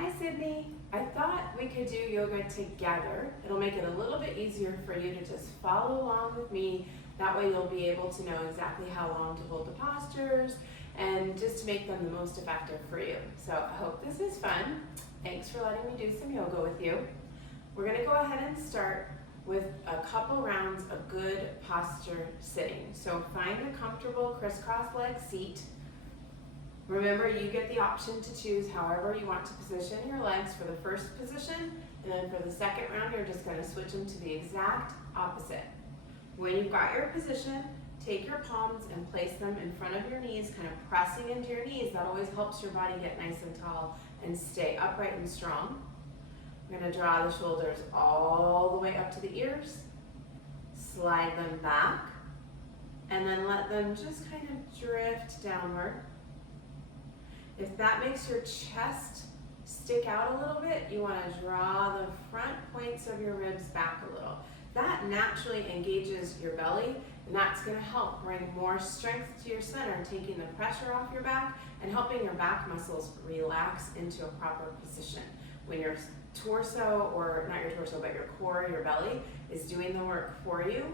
Hi, Sydney. I thought we could do yoga together. It'll make it a little bit easier for you to just follow along with me. That way you'll be able to know exactly how long to hold the postures and just to make them the most effective for you. So I hope this is fun. Thanks for letting me do some yoga with you. We're gonna go ahead and start with a couple rounds of good posture sitting. So find a comfortable crisscross leg seat. Remember, you get the option to choose however you want to position your legs for the first position, and then for the second round, you're just gonna switch them to the exact opposite. When you've got your position, take your palms and place them in front of your knees, kind of pressing into your knees. That always helps your body get nice and tall and stay upright and strong. We're gonna draw the shoulders all the way up to the ears, slide them back, and then let them just kind of drift downward. If that makes your chest stick out a little bit, you want to draw the front points of your ribs back a little. That naturally engages your belly, and that's going to help bring more strength to your center, taking the pressure off your back and helping your back muscles relax into a proper position. When your torso, or not your torso, but your core, your belly, is doing the work for you,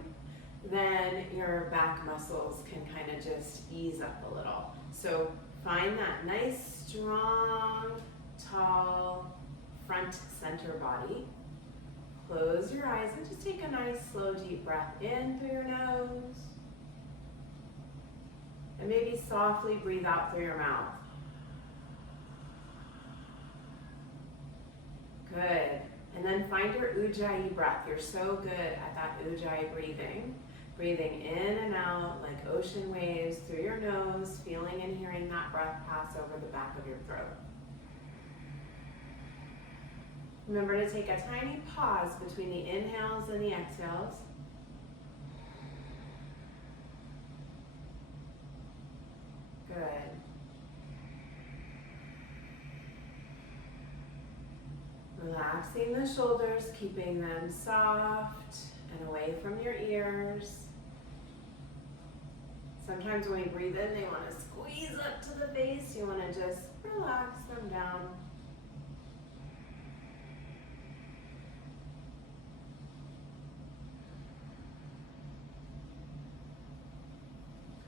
then your back muscles can kind of just ease up a little. So find that nice, strong, tall, front center body. Close your eyes and just take a nice, slow, deep breath in through your nose. And maybe softly breathe out through your mouth. Good. And then find your Ujjayi breath. You're so good at that Ujjayi breathing. Breathing in and out like ocean waves through your nose, feeling and hearing that breath pass over the back of your throat. Remember to take a tiny pause between the inhales and the exhales. Good. Relaxing the shoulders, keeping them soft and away from your ears. Sometimes when we breathe in, they want to squeeze up to the base. You want to just relax them down.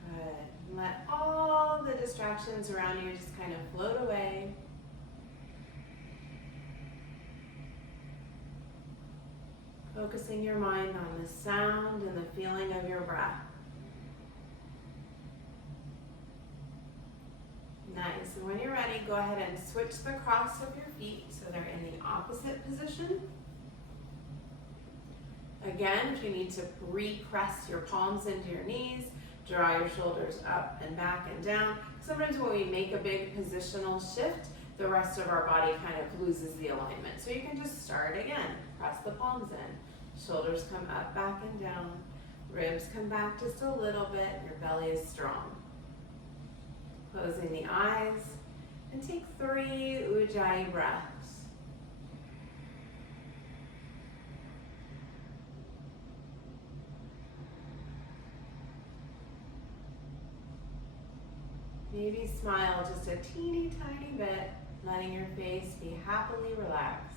Good. Let all the distractions around you just kind of float away. Focusing your mind on the sound and the feeling of your breath. Nice, and when you're ready, go ahead and switch the cross of your feet so they're in the opposite position. Again, if you need to re-press your palms into your knees, draw your shoulders up and back and down. Sometimes when we make a big positional shift, the rest of our body kind of loses the alignment. So you can just start again. Press the palms in. Shoulders come up, back, and down. Ribs come back just a little bit. Your belly is strong. Closing the eyes. And take 3 Ujjayi breaths. Maybe smile just a teeny tiny bit, letting your face be happily relaxed.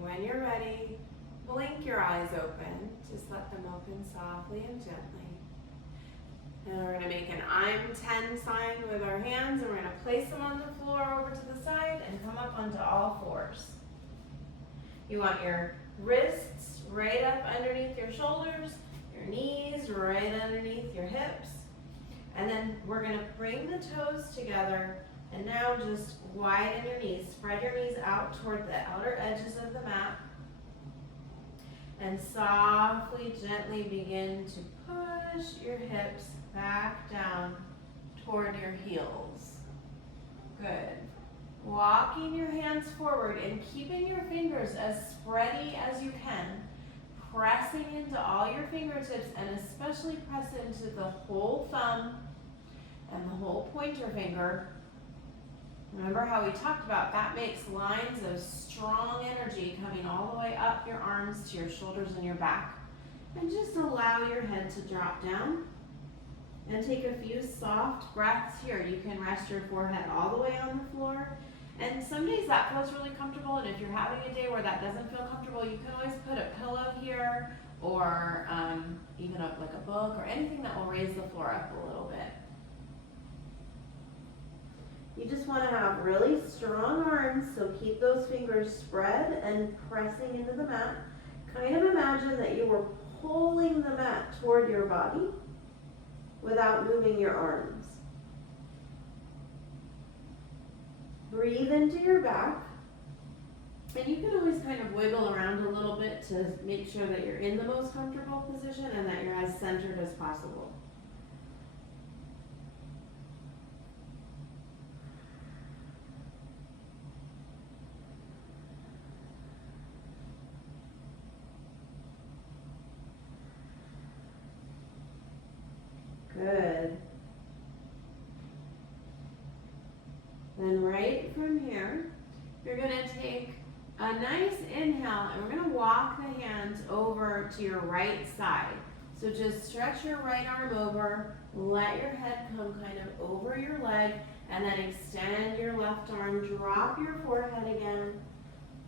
When you're ready, blink your eyes open. Just let them open softly and gently. And we're going to make an I'm 10 sign with our hands, and we're going to place them on the floor over to the side and come up onto all fours. You want your wrists right up underneath your shoulders, your knees right underneath your hips. And then we're going to bring the toes together. And now just widen your knees. Spread your knees out toward the outer edges of the mat. And softly, gently begin to push your hips back down toward your heels. Good. Walking your hands forward and keeping your fingers as spready as you can. Press pressing into all your fingertips and especially press into the whole thumb and the whole pointer finger. Remember how we talked about that makes lines of strong energy coming all the way up your arms to your shoulders and your back. And just allow your head to drop down and take a few soft breaths here. You can rest your forehead all the way on the floor. And some days that feels really comfortable, and if you're having a day where that doesn't feel comfortable, you can always put a pillow here or even like a book or anything that will raise the floor up a little bit. You just want to have really strong arms, so keep those fingers spread and pressing into the mat. Kind of imagine that you were pulling the mat toward your body without moving your arms. Breathe into your back, and you can always kind of wiggle around a little bit to make sure that you're in the most comfortable position and that you're as centered as possible. Good. Then right from here, you're going to take a nice inhale and we're going to walk the hands over to your right side. So just stretch your right arm over, let your head come kind of over your leg, and then extend your left arm, drop your forehead again.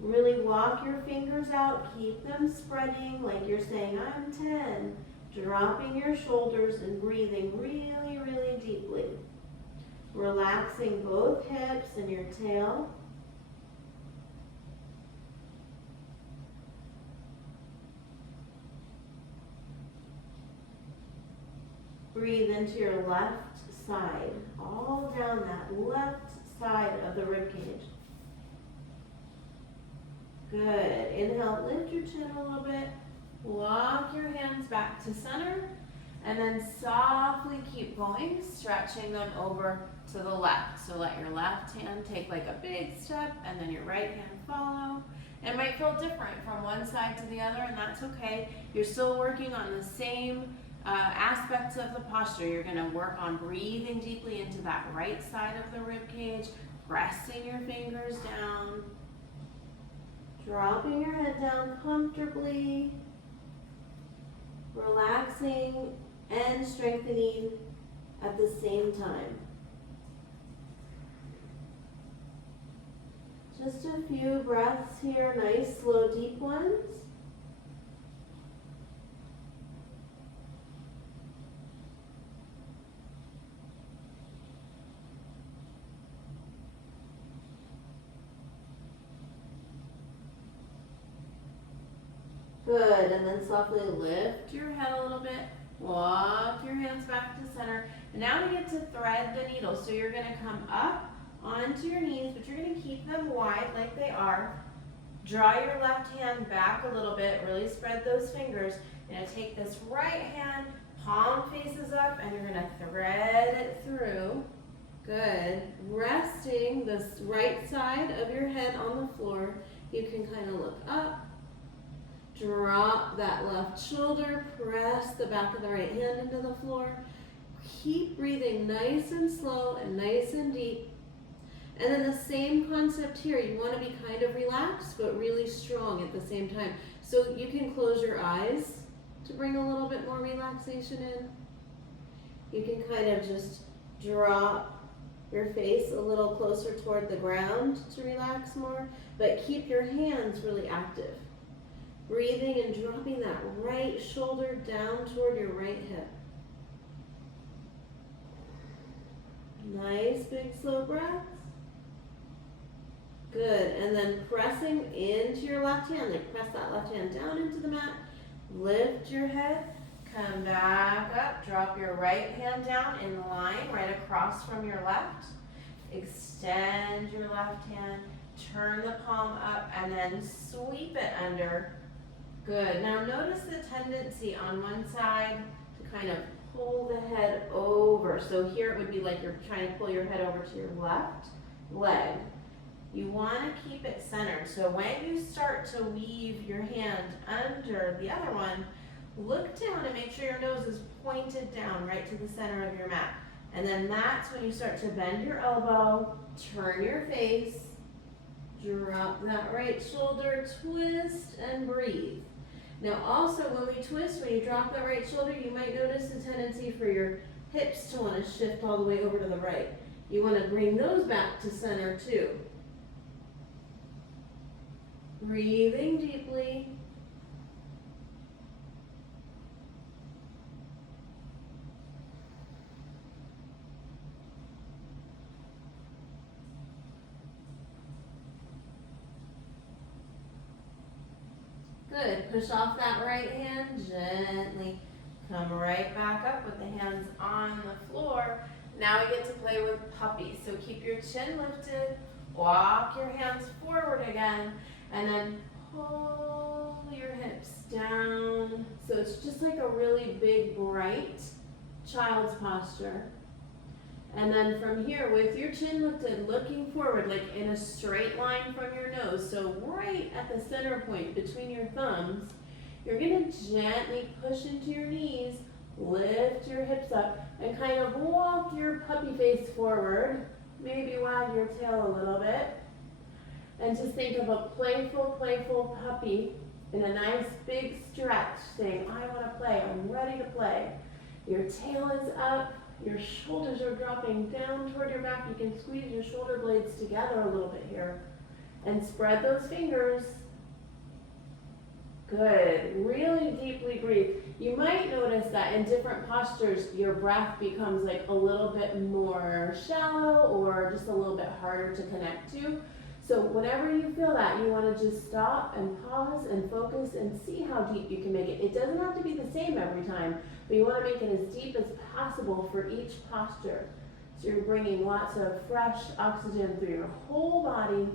Really walk your fingers out, keep them spreading like you're saying, I'm 10. Dropping your shoulders and breathing really, really deeply. Relaxing both hips and your tail. Breathe into your left side, all down that left side of the ribcage. Good. Inhale, lift your chin a little bit. Walk your hands back to center, and then softly keep going, stretching them over to the left. So let your left hand take like a big step, and then your right hand follow. It might feel different from one side to the other, and that's okay. You're still working on the same aspects of the posture. You're going to work on breathing deeply into that right side of the rib cage, pressing your fingers down, dropping your head down comfortably, relaxing and strengthening at the same time. Just a few breaths here, nice, slow, deep ones. Good, and then softly lift your head a little bit, walk your hands back to center, and now we get to thread the needle. So you're going to come up onto your knees, but you're going to keep them wide like they are. Draw your left hand back a little bit, really spread those fingers. You're going to take this right hand, palm faces up, and you're going to thread it through. Good. Resting this right side of your head on the floor, you can kind of look up. Drop that left shoulder, press the back of the right hand into the floor. Keep breathing nice and slow and nice and deep. And then the same concept here, you want to be kind of relaxed but really strong at the same time. So you can close your eyes to bring a little bit more relaxation in. You can kind of just drop your face a little closer toward the ground to relax more, but keep your hands really active. Breathing and dropping that right shoulder down toward your right hip. Nice big slow breaths. Good, and then pressing into your left hand, like press that left hand down into the mat, lift your head, come back up, drop your right hand down in line right across from your left, extend your left hand, turn the palm up, and then sweep it under. Good. Now notice the tendency on one side to kind of pull the head over. So here it would be like you're trying to pull your head over to your left leg. You want to keep it centered. So when you start to weave your hand under the other one, look down and make sure your nose is pointed down right to the center of your mat. And then that's when you start to bend your elbow, turn your face, drop that right shoulder, twist, and breathe. Now also when we twist, when you drop that right shoulder, you might notice a tendency for your hips to want to shift all the way over to the right. You want to bring those back to center too. Breathing deeply. Good. Push off that right hand gently. Come right back up with the hands on the floor. Now we get to play with puppy. So keep your chin lifted. Walk your hands forward again. And then pull your hips down. So it's just like a really big, bright child's posture. And then from here, with your chin lifted, looking forward, like in a straight line from your nose, so right at the center point between your thumbs, you're gonna gently push into your knees, lift your hips up, and kind of walk your puppy face forward. Maybe wag your tail a little bit. And just think of a playful puppy in a nice big stretch, saying, I wanna play, I'm ready to play. Your tail is up. Your shoulders are dropping down toward your back. You can squeeze your shoulder blades together a little bit here. And spread those fingers. Good. Really deeply breathe. You might notice that in different postures, your breath becomes like a little bit more shallow or just a little bit harder to connect to. So whenever you feel that, you want to just stop and pause and focus and see how deep you can make it. It doesn't have to be the same every time, but you want to make it as deep as possible for each posture. So you're bringing lots of fresh oxygen through your whole body,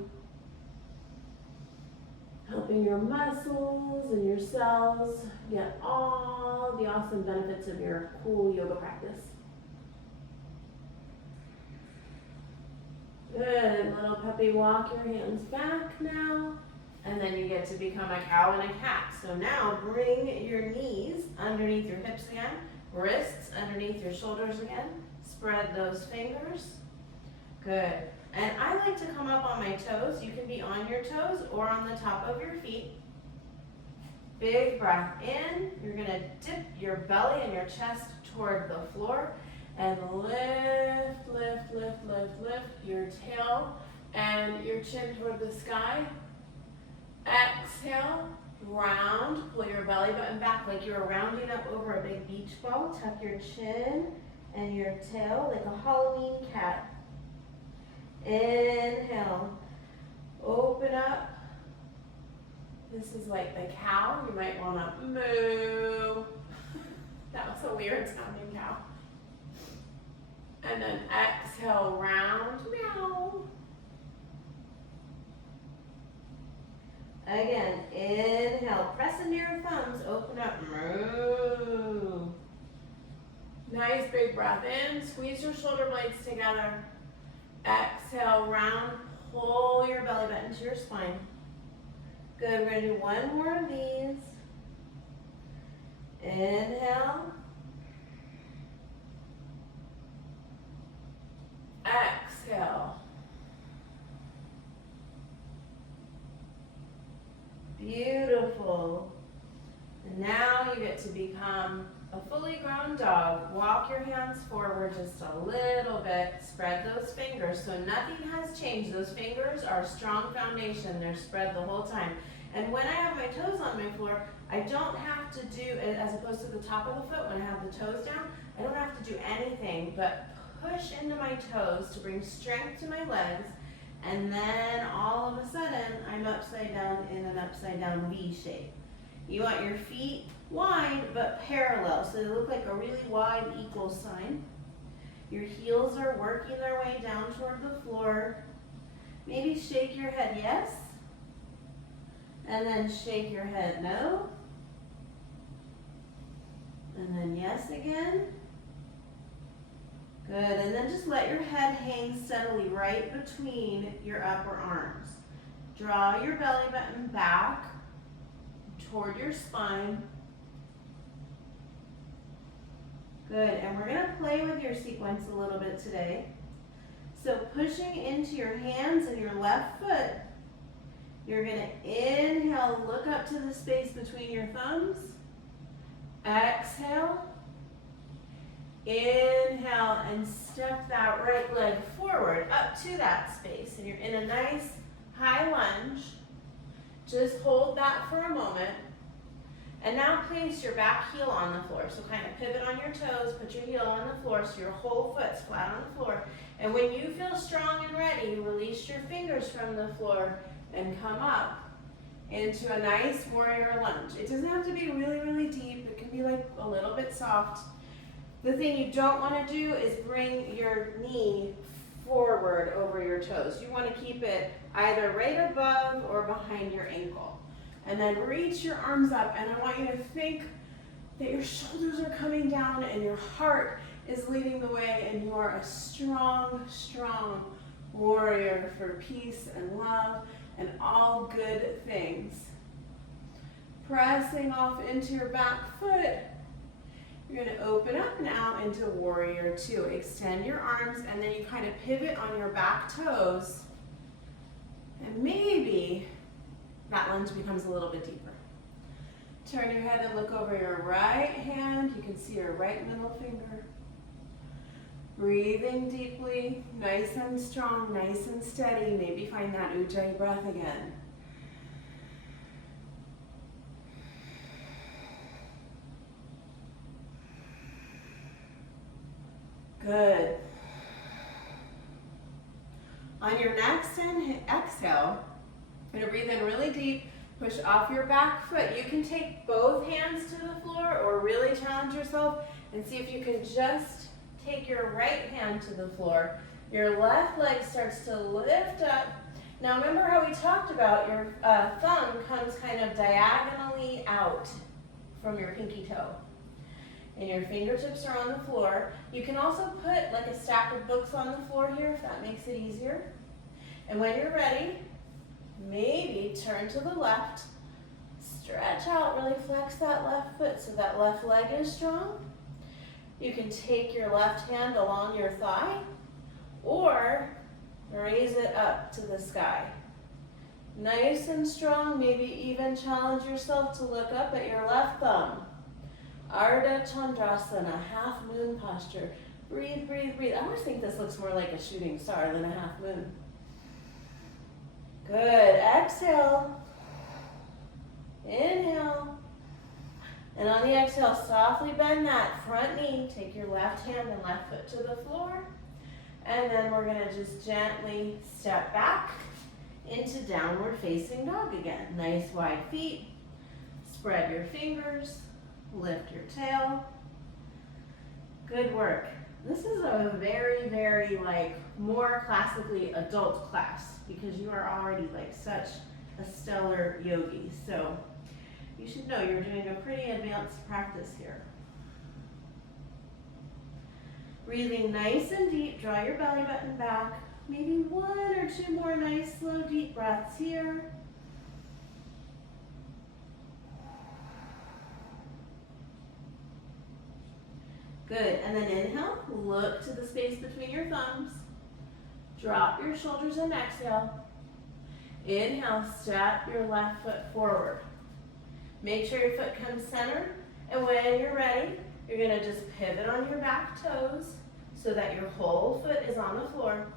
helping your muscles and your cells get all the awesome benefits of your cool yoga practice. Good, little puppy, walk your hands back now. And then you get to become a cow and a cat. So now bring your knees underneath your hips again, wrists underneath your shoulders again. Spread those fingers. Good. And I like to come up on my toes. You can be on your toes or on the top of your feet. Big breath in. You're gonna dip your belly and your chest toward the floor. And lift, lift, lift, lift, lift your tail and your chin toward the sky. Exhale, round, pull your belly button back like you're rounding up over a big beach ball. Tuck your chin and your tail like a Halloween cat. Inhale, open up. This is like the cow. You might want to moo. That was a weird sounding cow. And then exhale, round, meow. Again, inhale, press into your thumbs, open up, moo. Nice big breath in, squeeze your shoulder blades together. Exhale, round, pull your belly button to your spine. Good, we're gonna do one more of these. Inhale. Exhale. Beautiful. And now you get to become a fully grown dog. Walk your hands forward just a little bit. Spread those fingers. So nothing has changed. Those fingers are a strong foundation. They're spread the whole time. And when I have my toes on my floor, I don't have to do, as opposed to the top of the foot, when I have the toes down, I don't have to do anything but push into my toes to bring strength to my legs, and then all of a sudden I'm upside down in an upside down V shape. You want your feet wide but parallel, so they look like a really wide equal sign. Your heels are working their way down toward the floor. Maybe shake your head yes, and then shake your head no, and then yes again. Good, and then just let your head hang steadily right between your upper arms. Draw your belly button back toward your spine. Good, and we're gonna play with your sequence a little bit today. So pushing into your hands and your left foot, you're gonna inhale, look up to the space between your thumbs. Exhale. Inhale and step that right leg forward up to that space. And you're in a nice high lunge. Just hold that for a moment. And now place your back heel on the floor. So kind of pivot on your toes, put your heel on the floor so your whole foot's flat on the floor. And when you feel strong and ready, release your fingers from the floor and come up into a nice warrior lunge. It doesn't have to be really, really deep. It can be like a little bit soft. The thing you don't want to do is bring your knee forward over your toes. You want to keep it either right above or behind your ankle. And then reach your arms up, and I want you to think that your shoulders are coming down and your heart is leading the way, and you are a strong, strong warrior for peace and love and all good things. Pressing off into your back foot, you're going to open up now into warrior two. Extend your arms, and then you kind of pivot on your back toes, and maybe that lunge becomes a little bit deeper. Turn your head and look over your right hand. You can see your right middle finger. Breathing deeply, nice and strong, nice and steady. Maybe find that ujjayi breath again. Good. On your next exhale, you're going to breathe in really deep, push off your back foot. You can take both hands to the floor or really challenge yourself and see if you can just take your right hand to the floor. Your left leg starts to lift up. Now remember how we talked about your thumb comes kind of diagonally out from your pinky toe. And your fingertips are on the floor. You can also put like a stack of books on the floor here if that makes it easier. And when you're ready, maybe turn to the left, stretch out, really flex that left foot so that left leg is strong. You can take your left hand along your thigh or raise it up to the sky. Nice and strong, maybe even challenge yourself to look up at your left thumb. Ardha Chandrasana, half moon posture. Breathe, breathe, breathe. I always think this looks more like a shooting star than a half moon. Good, exhale. Inhale. And on the exhale, softly bend that front knee. Take your left hand and left foot to the floor. And then we're gonna just gently step back into downward facing dog again. Nice wide feet. Spread your fingers. Lift your tail. Good work. This is a very, very more classically adult class because you are already such a stellar yogi. So you should know you're doing a pretty advanced practice here. Breathing nice and deep, draw your belly button back. Maybe one or two more nice, slow, deep breaths here. Good, and then inhale, look to the space between your thumbs. Drop your shoulders and exhale. Inhale, step your left foot forward. Make sure your foot comes centered, and when you're ready, you're gonna just pivot on your back toes so that your whole foot is on the floor.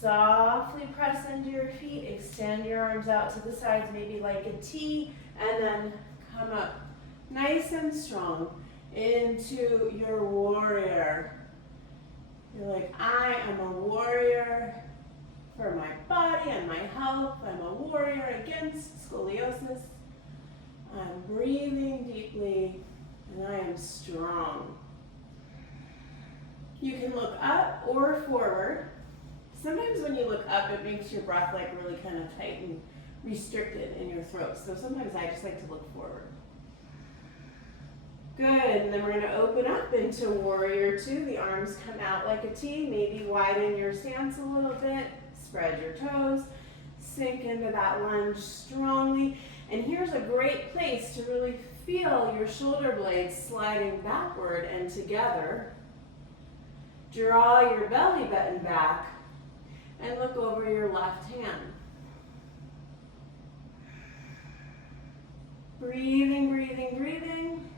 Softly press into your feet, extend your arms out to the sides, maybe like a T, and then come up nice and strong into your warrior. You're like, I am a warrior for my body and my health. I'm a warrior against scoliosis. I'm breathing deeply and I am strong. You can look up or forward. Sometimes when you look up, it makes your breath really kind of tight and restricted in your throat. So sometimes I just like to look forward. Good, and then we're gonna open up into warrior two. The arms come out like a T, maybe widen your stance a little bit, spread your toes, sink into that lunge strongly. And here's a great place to really feel your shoulder blades sliding backward and together. Draw your belly button back and look over your left hand. Breathing, breathing, breathing.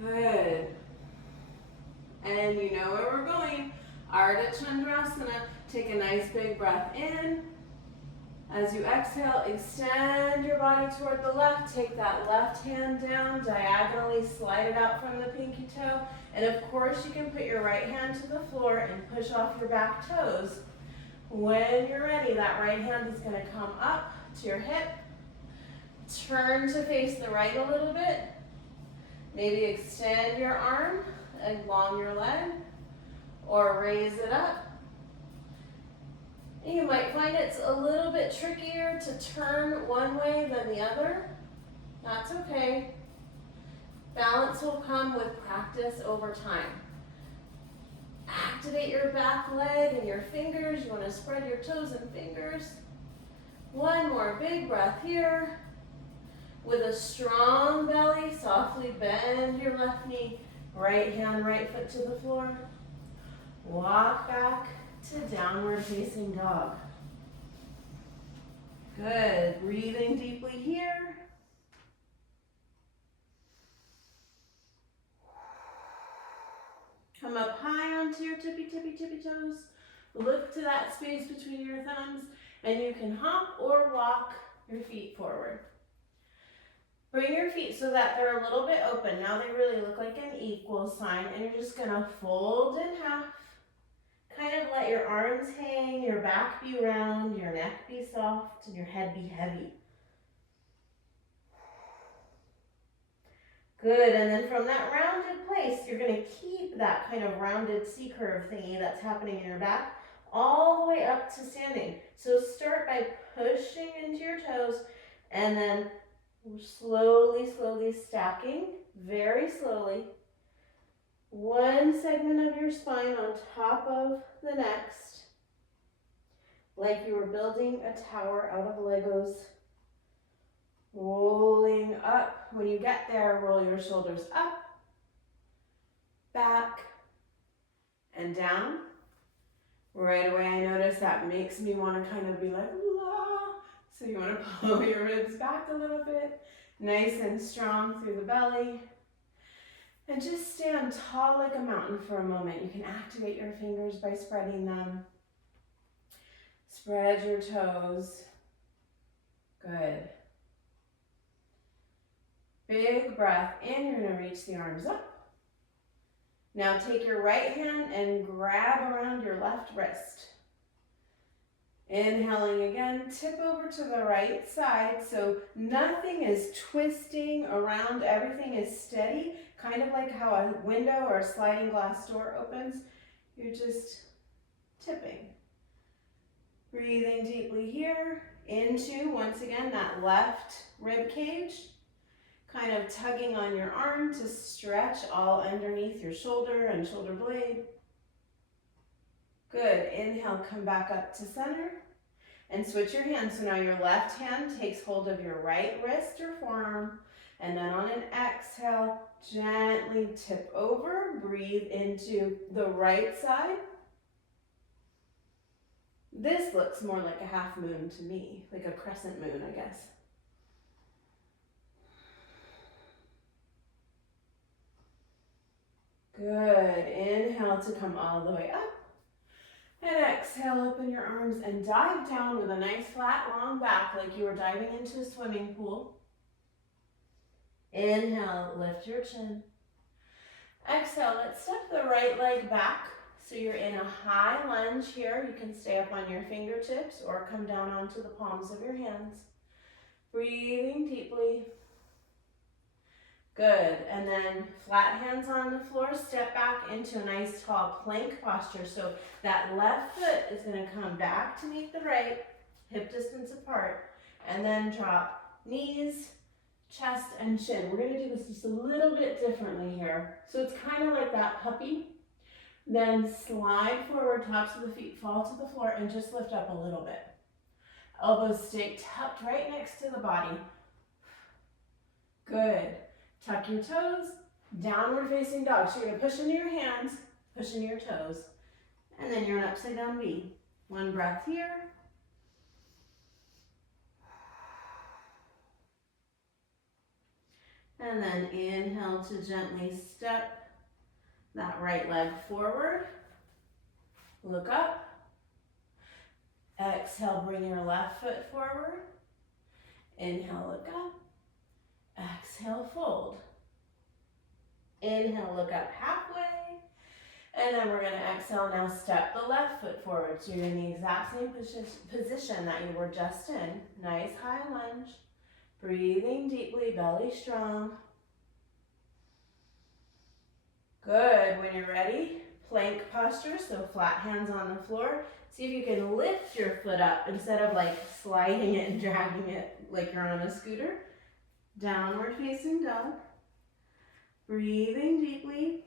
Good. And you know where we're going. Ardha Chandrasana. Take a nice big breath in. As you exhale, extend your body toward the left. Take that left hand down, diagonally slide it out from the pinky toe. And of course, you can put your right hand to the floor and push off your back toes. When you're ready, that right hand is going to come up to your hip. Turn to face the right a little bit. Maybe extend your arm along your leg or raise it up. You might find it's a little bit trickier to turn one way than the other. That's okay. Balance will come with practice over time. Activate your back leg and your fingers. You want to spread your toes and fingers. One more big breath here. With a strong belly, softly bend your left knee. Right hand, right foot to the floor. Walk back to downward facing dog. Good. Breathing deeply here. Come up high onto your tippy toes. Look to that space between your thumbs, and you can hop or walk your feet forward. Bring your feet so that they're a little bit open. Now they really look like an equal sign, and you're just gonna fold in half. Kind of let your arms hang, your back be round, your neck be soft, and your head be heavy. Good, and then from that rounded place, you're gonna keep that kind of rounded C-curve thingy that's happening in your back all the way up to standing. So start by pushing into your toes, and then slowly stacking, very slowly. One segment of your spine on top of the next, like you were building a tower out of Legos. Rolling up. When you get there, roll your shoulders up, back, and down. Right away, I notice that makes me want to kind of be like, la. So you want to pull your ribs back a little bit, nice and strong through the belly. And just stand tall like a mountain for a moment. You can activate your fingers by spreading them. Spread your toes. Good. Big breath in, you're gonna reach the arms up. Now take your right hand and grab around your left wrist. Inhaling again, tip over to the right side so nothing is twisting around, everything is steady, kind of like how a window or a sliding glass door opens. You're just tipping. Breathing deeply here into, once again, that left rib cage. Kind of tugging on your arm to stretch all underneath your shoulder and shoulder blade. Good. Inhale, come back up to center and switch your hands. So now your left hand takes hold of your right wrist or forearm, and then on an exhale, gently tip over. Breathe into the right side. This looks more like a half moon to me, like a crescent moon, I guess. Good. Inhale to come all the way up. And exhale, open your arms and dive down with a nice flat long back like you were diving into a swimming pool. Inhale, lift your chin. Exhale, let's step the right leg back. So you're in a high lunge here. You can stay up on your fingertips or come down onto the palms of your hands. Breathing deeply. Good, and then flat hands on the floor, step back into a nice tall plank posture. So that left foot is gonna come back to meet the right, hip distance apart. And then drop knees, chest, and chin. We're gonna do this just a little bit differently here. So it's kind of like that puppy. Then slide forward, tops of the feet fall to the floor, and just lift up a little bit. Elbows stay tucked right next to the body. Good. Tuck your toes, downward facing dog. So you're gonna push into your hands, push into your toes, and then you're an upside down V. One breath here. And then inhale to gently step that right leg forward. Look up. Exhale, bring your left foot forward. Inhale, look up. Exhale, fold. Inhale, look up halfway. And then we're gonna exhale, now step the left foot forward. So you're in the exact same position that you were just in. Nice high lunge. Breathing deeply, belly strong. Good, when you're ready, plank posture, so flat hands on the floor. See if you can lift your foot up instead of like sliding it and dragging it like you're on a scooter. Downward facing dog. Breathing deeply.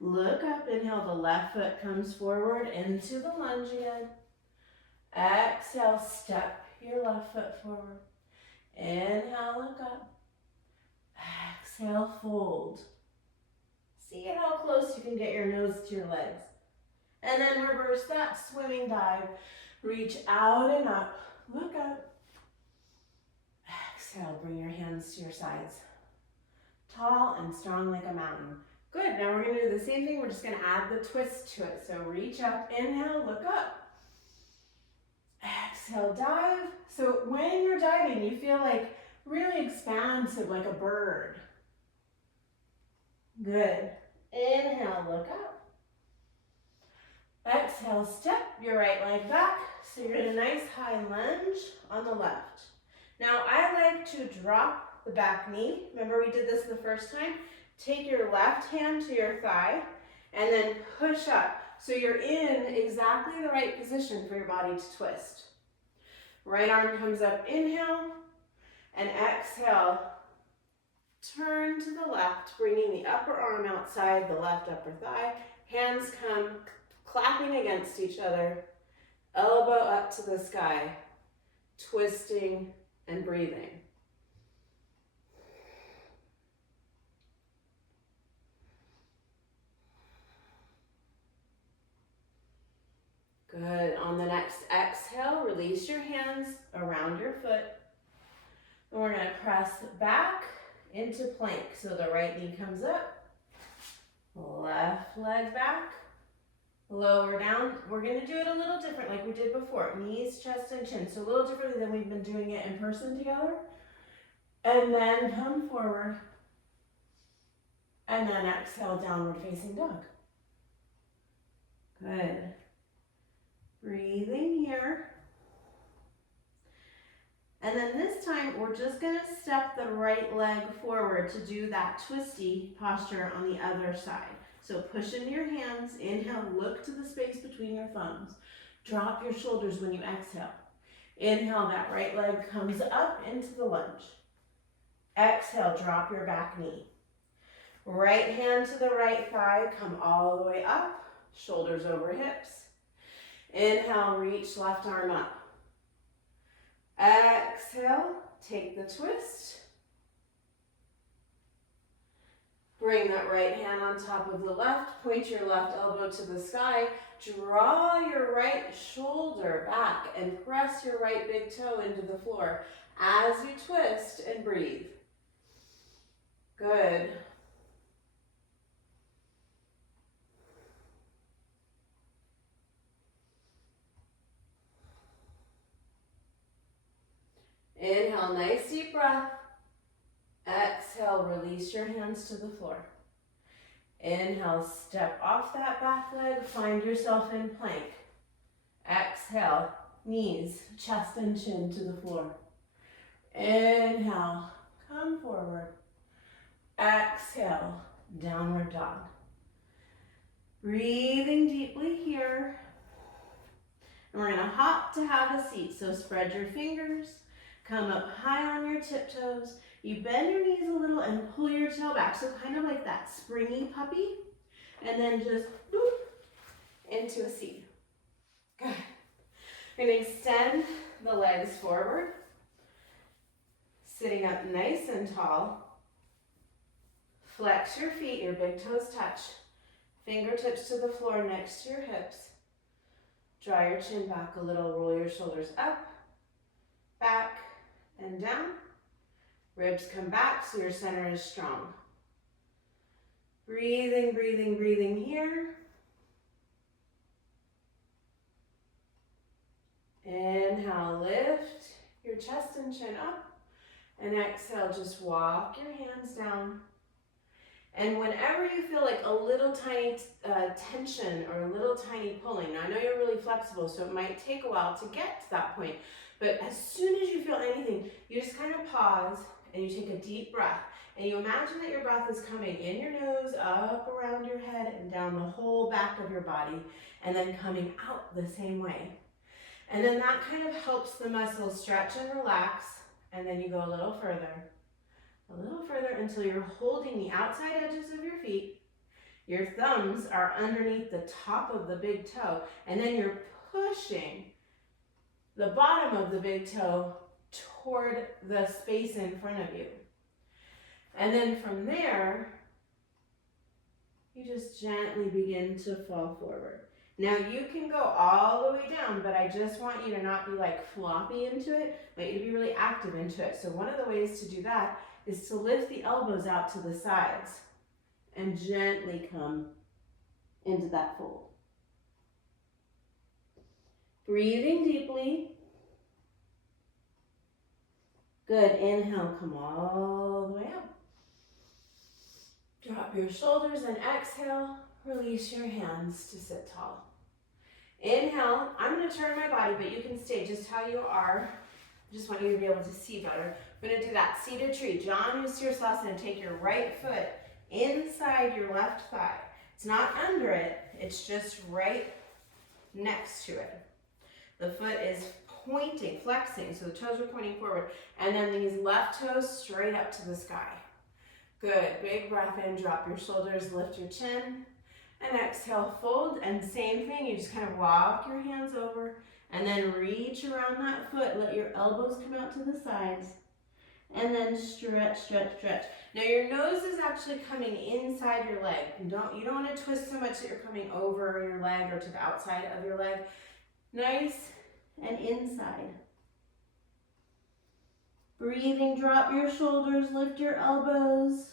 Look up, inhale, the left foot comes forward into the lunge again. Exhale, step your left foot forward. Inhale, look up. Exhale, fold. See how close you can get your nose to your legs. And then reverse that swimming dive. Reach out and up. Look up. Exhale, bring your hands to your sides. Tall and strong like a mountain. Good, now we're gonna do the same thing. We're just gonna add the twist to it. So reach up, inhale, look up. Exhale, dive. So when you're diving, you feel like really expansive, like a bird. Good. Inhale, look up. Exhale, step your right leg back. So you're in a nice high lunge on the left. Now I like to drop the back knee. Remember we did this the first time? Take your left hand to your thigh and then push up. So you're in exactly the right position for your body to twist. Right arm comes up, inhale, and exhale. Turn to the left, bringing the upper arm outside the left upper thigh. Hands come clapping against each other. Elbow up to the sky, twisting and breathing. Good. On the next exhale, release your hands around your foot. And we're going to press back into plank. So the right knee comes up, left leg back, lower down. We're going to do it a little different like we did before. Knees, chest, and chin. So a little differently than we've been doing it in person together. And then come forward. And then exhale, downward facing dog. Good. Breathing here. And then this time, we're just gonna step the right leg forward to do that twisty posture on the other side. So push into your hands, inhale, look to the space between your thumbs. Drop your shoulders when you exhale. Inhale, that right leg comes up into the lunge. Exhale, drop your back knee. Right hand to the right thigh, come all the way up, shoulders over hips. Inhale, reach left arm up. Exhale, take the twist. Bring that right hand on top of the left, point your left elbow to the sky, draw your right shoulder back and press your right big toe into the floor as you twist and breathe. Good. Inhale, nice deep breath. Exhale, release your hands to the floor. Inhale, step off that back leg, find yourself in plank. Exhale, knees, chest and chin to the floor. Inhale, come forward. Exhale, downward dog. Breathing deeply here. And we're gonna hop to have a seat. So spread your fingers, come up high on your tiptoes. You bend your knees a little and pull your tail back. So kind of like that springy puppy. And then just boop, into a seat. Good. We're gonna extend the legs forward. Sitting up nice and tall. Flex your feet, your big toes touch. Fingertips to the floor next to your hips. Draw your chin back a little, roll your shoulders up, back, and down. Ribs come back so your center is strong. Breathing, breathing, breathing here. Inhale, lift your chest and chin up. And exhale, just walk your hands down. And whenever you feel like a little tiny tension or a little tiny pulling, now I know you're really flexible, so it might take a while to get to that point, but as soon as you feel anything, you just kind of pause and you take a deep breath. And you imagine that your breath is coming in your nose, up around your head, and down the whole back of your body, and then coming out the same way. And then that kind of helps the muscles stretch and relax, and then you go a little further until you're holding the outside edges of your feet. Your thumbs are underneath the top of the big toe, and then you're pushing the bottom of the big toe toward the space in front of you. And then from there, you just gently begin to fall forward. Now you can go all the way down, but I just want you to not be like floppy into it, I want you to be really active into it. So one of the ways to do that is to lift the elbows out to the sides and gently come into that fold. Breathing deeply. Good, inhale, come all the way up. Drop your shoulders and exhale, release your hands to sit tall. Inhale, I'm gonna turn my body, but you can stay just how you are. I just want you to be able to see better. We're gonna do that seated tree. Janu-Sirsasana, take your right foot inside your left thigh. It's not under it, it's just right next to it. The foot is pointing, flexing, so the toes are pointing forward, and then these left toes straight up to the sky. Good, big breath in, drop your shoulders, lift your chin, and exhale, fold, and same thing, you just kind of walk your hands over, and then reach around that foot, let your elbows come out to the sides, and then stretch, stretch, stretch. Now your nose is actually coming inside your leg. You don't want to twist so much that you're coming over your leg or to the outside of your leg. Nice and inside. Breathing, drop your shoulders, lift your elbows.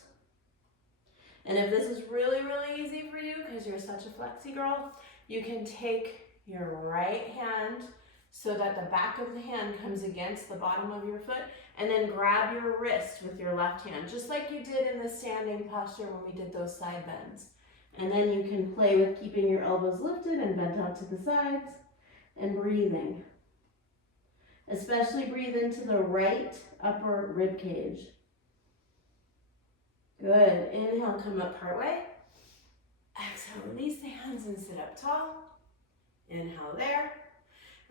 And if this is really, really easy for you because you're such a flexy girl, you can take your right hand so that the back of the hand comes against the bottom of your foot, and then grab your wrist with your left hand, just like you did in the standing posture when we did those side bends. And then you can play with keeping your elbows lifted and bent out to the sides and breathing. Especially breathe into the right upper rib cage. Good. Inhale, come up partway. Exhale, release the hands and sit up tall. Inhale there.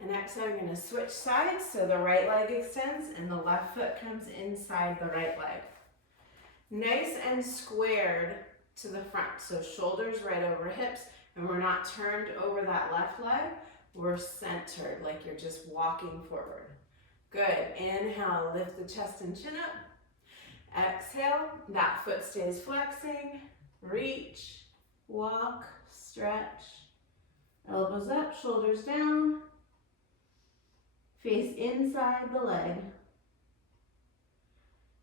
And exhale, you're going to switch sides so the right leg extends and the left foot comes inside the right leg. Nice and squared to the front. So shoulders right over hips, and we're not turned over that left leg. We're centered, like you're just walking forward. Good. Inhale, lift the chest and chin up. Exhale, that foot stays flexing. Reach, walk, stretch. Elbows up, shoulders down. Face inside the leg.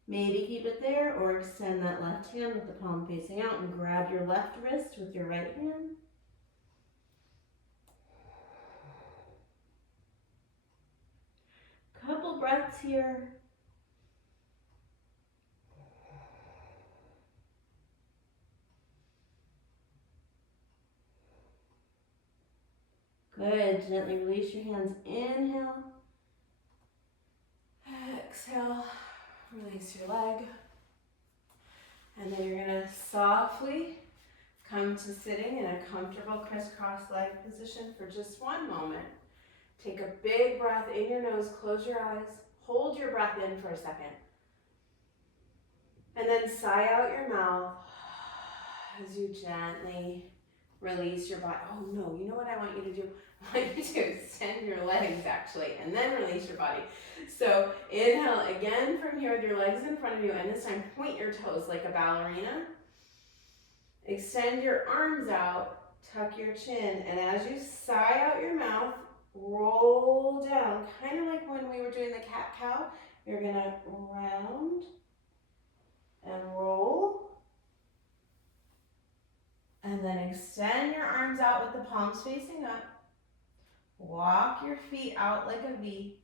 Maybe keep it there or extend that left hand with the palm facing out and grab your left wrist with your right hand. Couple breaths here. Good. Gently release your hands. Inhale. Exhale. Release your leg. And then you're going to softly Come to sitting in a comfortable crisscross leg position for just one moment. Take a big breath in your nose, close your eyes, hold your breath in for a second. And then sigh out your mouth as you gently release your body. Oh no, you know what I want you to do? I want you to extend your legs actually, and then release your body. So inhale again from here with your legs in front of you, and this time point your toes like a ballerina. Extend your arms out, tuck your chin, and as you sigh out your mouth, roll down, kind of like when we were doing the cat-cow. You're gonna round and roll. And then extend your arms out with the palms facing up. Walk your feet out like a V.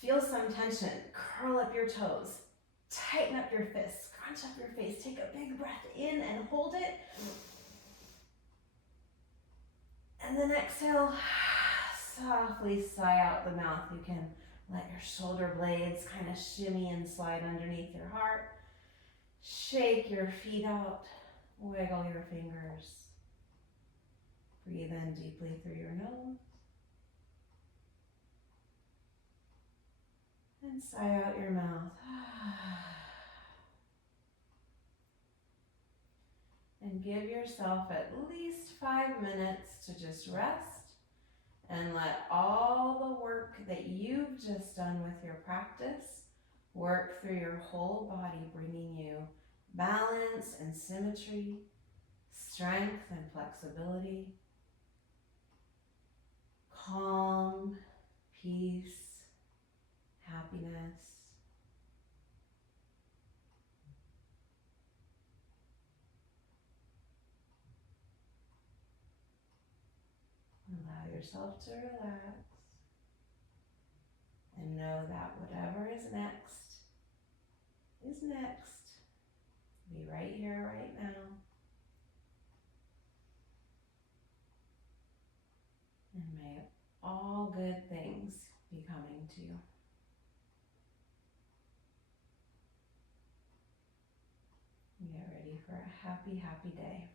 Feel some tension. Curl up your toes. Tighten up your fists. Scrunch up your face. Take a big breath in and hold it. And then exhale. Softly sigh out the mouth. You can let your shoulder blades kind of shimmy and slide underneath your heart. Shake your feet out. Wiggle your fingers. Breathe in deeply through your nose. And sigh out your mouth. And give yourself at least 5 minutes to just rest and let all the work that you've just done with your practice work through your whole body, bringing you balance and symmetry, strength and flexibility, calm, peace, happiness. Allow yourself to relax and know that whatever is next is next. Be right here, right now. And may all good things be coming to you. Get ready for a happy, happy day.